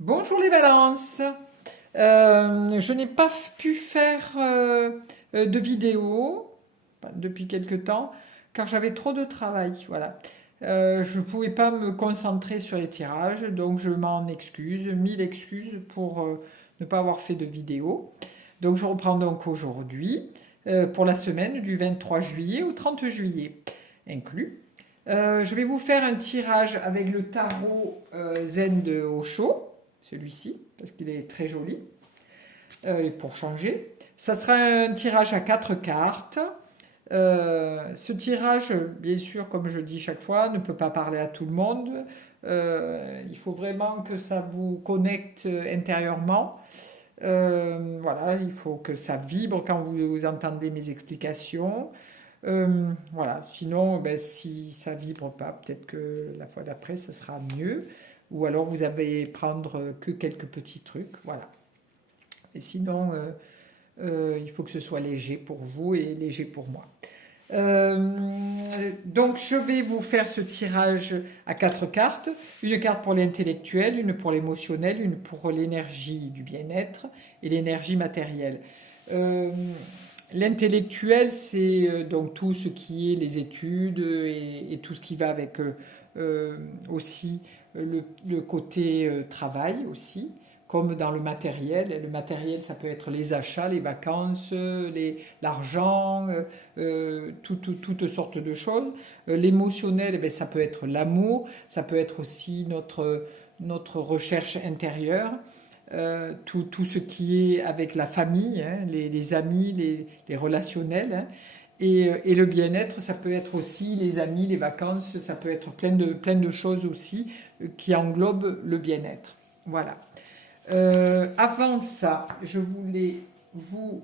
Bonjour les balances. Je n'ai pas pu faire de vidéo depuis quelque temps car j'avais trop de travail. Voilà. Je ne pouvais pas me concentrer sur les tirages, donc je m'en excuse, mille excuses pour ne pas avoir fait de vidéo. Donc je reprends donc aujourd'hui pour la semaine du 23 juillet au 30 juillet inclus. Je vais vous faire un tirage avec le tarot Zen de Osho, celui-ci, parce qu'il est très joli, pour changer. Ça sera un tirage à 4 cartes. Ce tirage, bien sûr, comme je dis chaque fois, ne peut pas parler à tout le monde. Il faut vraiment que ça vous connecte intérieurement. Voilà, il faut que ça vibre quand vous entendez mes explications. Voilà, sinon, ben, si ça vibre pas, peut-être que la fois d'après, ça sera mieux. Ou alors vous avez prendre que quelques petits trucs, voilà. Et sinon, il faut que ce soit léger pour vous et léger pour moi. Donc je vais vous faire ce tirage à 4 cartes. Une carte pour l'intellectuel, une pour l'émotionnel, une pour l'énergie du bien-être et l'énergie matérielle. Euh, L'intellectuel, c'est donc tout ce qui est les études et tout ce qui va avec aussi le côté travail aussi, comme dans le matériel. Le matériel, ça peut être les achats, les vacances, l'argent, toutes sortes de choses. L'émotionnel, eh bien, ça peut être l'amour, ça peut être aussi notre recherche intérieure. Tout ce qui est avec la famille, hein, les amis, les relationnels. Hein. Et le bien-être, ça peut être aussi les amis, les vacances, ça peut être plein de choses aussi qui englobent le bien-être. Voilà. Avant ça, je voulais vous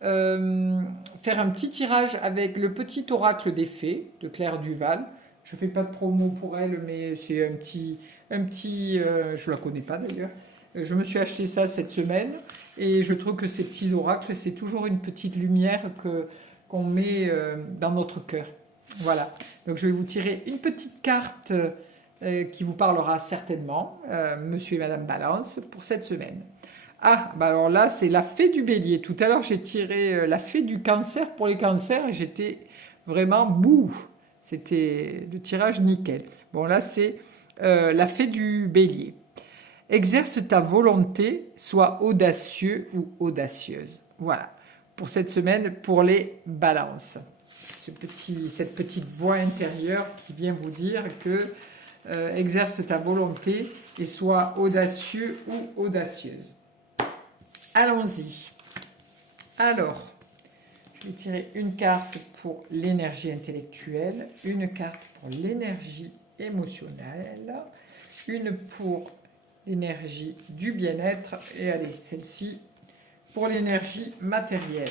faire un petit tirage avec le petit oracle des fées de Claire Duval. Je ne fais pas de promo pour elle, mais c'est je ne la connais pas d'ailleurs. Je me suis acheté ça cette semaine et je trouve que ces petits oracles, c'est toujours une petite lumière qu'on met dans notre cœur. Voilà. Donc je vais vous tirer une petite carte qui vous parlera certainement, Monsieur et Madame Balance, pour cette semaine. Ah, bah alors là, c'est la fée du bélier. Tout à l'heure, j'ai tiré la fée du cancer pour les cancers et j'étais vraiment bouh. C'était le tirage nickel. Bon, là, c'est la fée du bélier. Exerce ta volonté, sois audacieux ou audacieuse. Voilà, pour cette semaine, pour les balances. Cette petite voix intérieure qui vient vous dire que exerce ta volonté et sois audacieux ou audacieuse. Allons-y. Alors, je vais tirer une carte pour l'énergie intellectuelle, une carte pour l'énergie émotionnelle, une pour l'énergie du bien-être et allez, celle-ci pour l'énergie matérielle.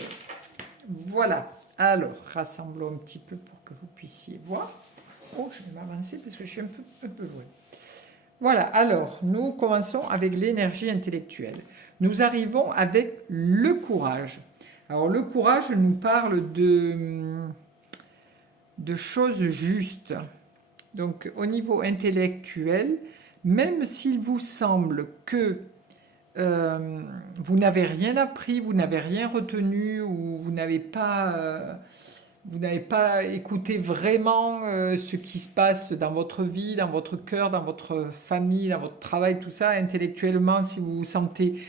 Voilà. Alors, rassemblons un petit peu pour que vous puissiez voir. Oh, je vais m'avancer parce que je suis un peu loin. Voilà, alors, nous commençons avec l'énergie intellectuelle. Nous arrivons avec le courage. Alors, le courage nous parle de choses justes. Donc, au niveau intellectuel, même s'il vous semble que vous n'avez rien appris, vous n'avez rien retenu, ou vous n'avez pas écouté vraiment ce qui se passe dans votre vie, dans votre cœur, dans votre famille, dans votre travail, tout ça, intellectuellement, si vous vous sentez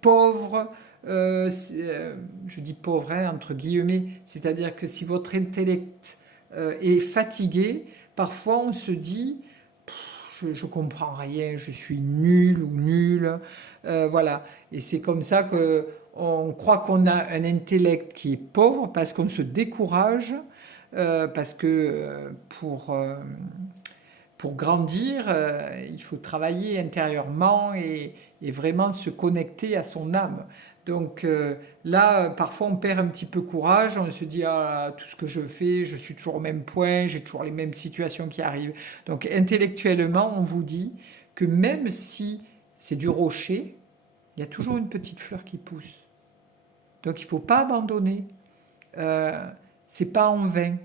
pauvre, je dis pauvre hein, entre guillemets, c'est-à-dire que si votre intellect est fatigué, parfois on se dit je comprends rien, je suis nul ou nulle. Voilà. Et c'est comme ça que on croit qu'on a un intellect qui est pauvre parce qu'on se décourage, parce que pour grandir, il faut travailler intérieurement et vraiment se connecter à son âme. Donc là, parfois on perd un petit peu courage, on se dit ah, tout ce que je fais, je suis toujours au même point, j'ai toujours les mêmes situations qui arrivent. Donc intellectuellement, on vous dit que même si c'est du rocher, il y a toujours une petite fleur qui pousse. Donc il ne faut pas abandonner. C'est pas en vain.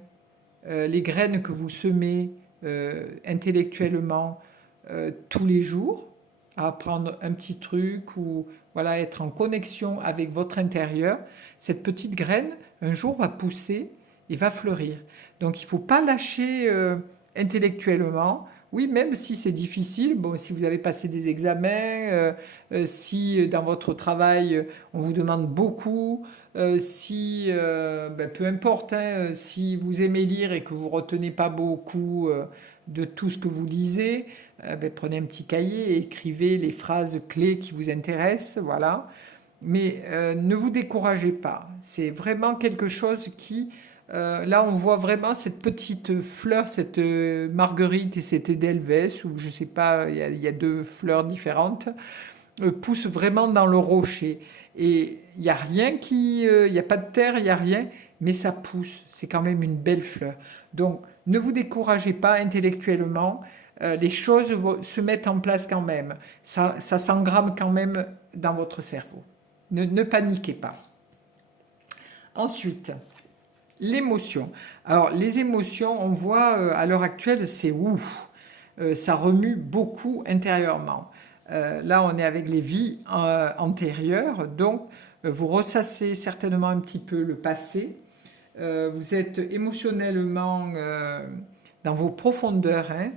Les graines que vous semez intellectuellement tous les jours, à apprendre un petit truc ou voilà, être en connexion avec votre intérieur, cette petite graine, un jour, va pousser et va fleurir. Donc, il ne faut pas lâcher intellectuellement. Oui, même si c'est difficile, bon, si vous avez passé des examens, si dans votre travail on vous demande beaucoup, si, ben, peu importe, hein, si vous aimez lire et que vous retenez pas beaucoup de tout ce que vous lisez, ben, prenez un petit cahier et écrivez les phrases clés qui vous intéressent, voilà. Mais ne vous découragez pas. C'est vraiment quelque chose qui, là, on voit vraiment cette petite fleur, cette marguerite et cette edelweiss, ou je sais pas, il y a deux fleurs différentes, pousse vraiment dans le rocher. Et il n'y a rien qui, il n'y a pas de terre, il n'y a rien, mais ça pousse. C'est quand même une belle fleur. Donc, ne vous découragez pas intellectuellement. Les choses se mettent en place quand même. Ça s'engramme quand même dans votre cerveau. Ne paniquez pas. Ensuite, l'émotion. Alors, les émotions, on voit à l'heure actuelle, c'est ouf. Ça remue beaucoup intérieurement. Là, on est avec les vies antérieures, donc vous ressassez certainement un petit peu le passé. Vous êtes émotionnellement dans vos profondeurs. Hein.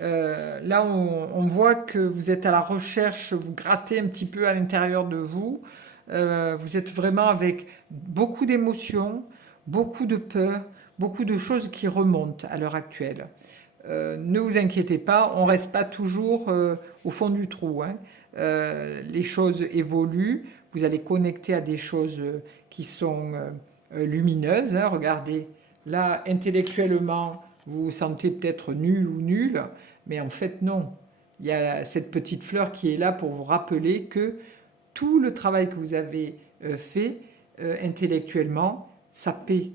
Là, on voit que vous êtes à la recherche, vous grattez un petit peu à l'intérieur de vous. Vous êtes vraiment avec beaucoup d'émotions, beaucoup de peur, beaucoup de choses qui remontent à l'heure actuelle. Ne vous inquiétez pas, on ne reste pas toujours au fond du trou. Hein. Les choses évoluent, vous allez connecter à des choses qui sont lumineuses. Hein. Regardez, là, intellectuellement, vous vous sentez peut-être nul ou nul, mais en fait non. Il y a cette petite fleur qui est là pour vous rappeler que tout le travail que vous avez fait intellectuellement, ça paie,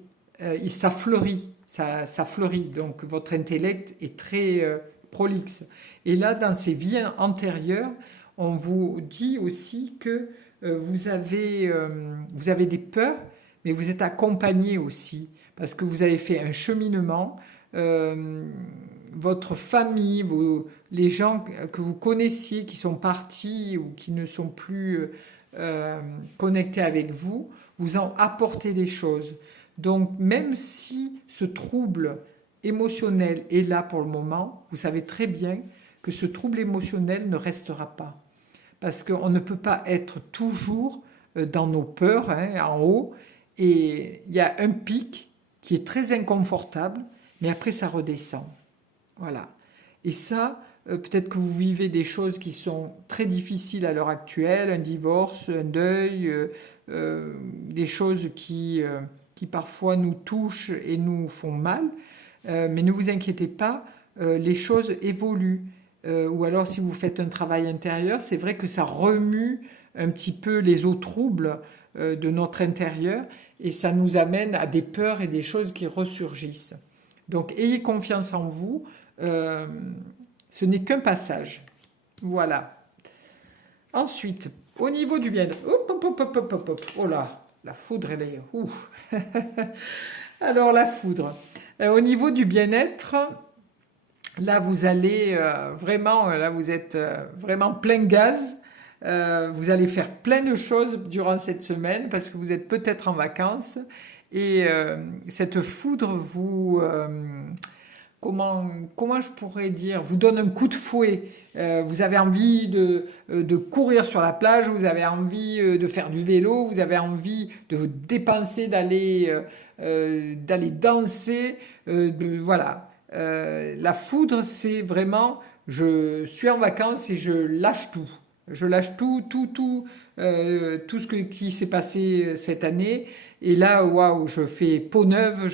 ça fleurit. Ça fleurit, donc votre intellect est très prolixe. Et là, dans ces vies antérieures, on vous dit aussi que vous avez des peurs, mais vous êtes accompagné aussi, parce que vous avez fait un cheminement. euh, Votre famille, les gens que vous connaissiez qui sont partis ou qui ne sont plus connectés avec vous, vous ont apporté des choses. Donc même si ce trouble émotionnel est là pour le moment, vous savez très bien que ce trouble émotionnel ne restera pas. Parce qu'on ne peut pas être toujours dans nos peurs, hein, en haut, et il y a un pic qui est très inconfortable, mais après ça redescend. Voilà. Et ça, peut-être que vous vivez des choses qui sont très difficiles à l'heure actuelle, un divorce, un deuil, des choses qui parfois nous touchent et nous font mal. Mais ne vous inquiétez pas, les choses évoluent. Ou alors si vous faites un travail intérieur, c'est vrai que ça remue un petit peu les eaux troubles de notre intérieur et ça nous amène à des peurs et des choses qui ressurgissent. Donc ayez confiance en vous, euh, ce n'est qu'un passage. Voilà. Ensuite, au niveau du bien-être, hop, hop, hop, hop, hop, hop, hop. Oh là, la foudre, elle est... Ouh. Alors la foudre. Au niveau du bien-être, là vous allez vraiment, là vous êtes vraiment plein gaz. Vous allez faire plein de choses durant cette semaine parce que vous êtes peut-être en vacances et cette foudre comment je pourrais dire, vous donne un coup de fouet. Vous avez envie de courir sur la plage, vous avez envie de faire du vélo, vous avez envie de vous dépenser, d'aller danser. Voilà. La foudre, c'est vraiment, je suis en vacances et je lâche tout. Je lâche tout qui s'est passé cette année. Et là, waouh, je fais peau neuve,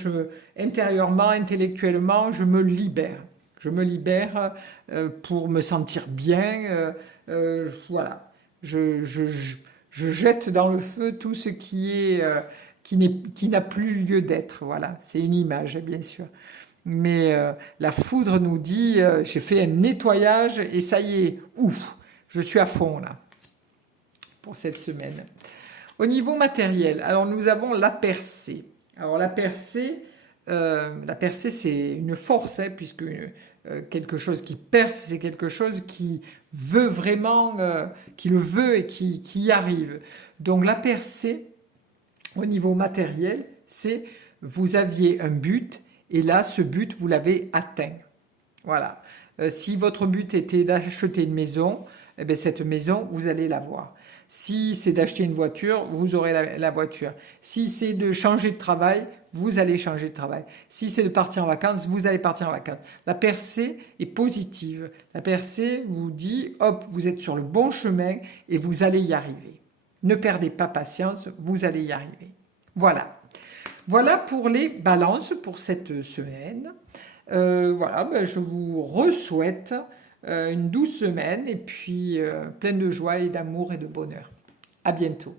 intérieurement, intellectuellement, je me libère. Je me libère pour me sentir bien. Voilà. Je jette dans le feu tout ce qui n'a plus lieu d'être. Voilà. C'est une image, bien sûr. Mais la foudre nous dit, j'ai fait un nettoyage et ça y est, ouf, je suis à fond là pour cette semaine. Au niveau matériel, alors nous avons la percée. Alors la percée c'est une force, hein, puisque quelque chose qui perce, c'est quelque chose qui veut vraiment, qui le veut et qui y arrive. Donc la percée, au niveau matériel, c'est vous aviez un but et là, ce but, vous l'avez atteint. Voilà. Si votre but était d'acheter une maison, eh bien, cette maison, vous allez l'avoir. Si c'est d'acheter une voiture, vous aurez la voiture. Si c'est de changer de travail, vous allez changer de travail. Si c'est de partir en vacances, vous allez partir en vacances. La percée est positive. La percée vous dit, hop, vous êtes sur le bon chemin et vous allez y arriver. Ne perdez pas patience, vous allez y arriver. Voilà. Voilà pour les balances pour cette semaine. Voilà, ben je vous re-souhaite une douce semaine et puis pleine de joie et d'amour et de bonheur. À bientôt.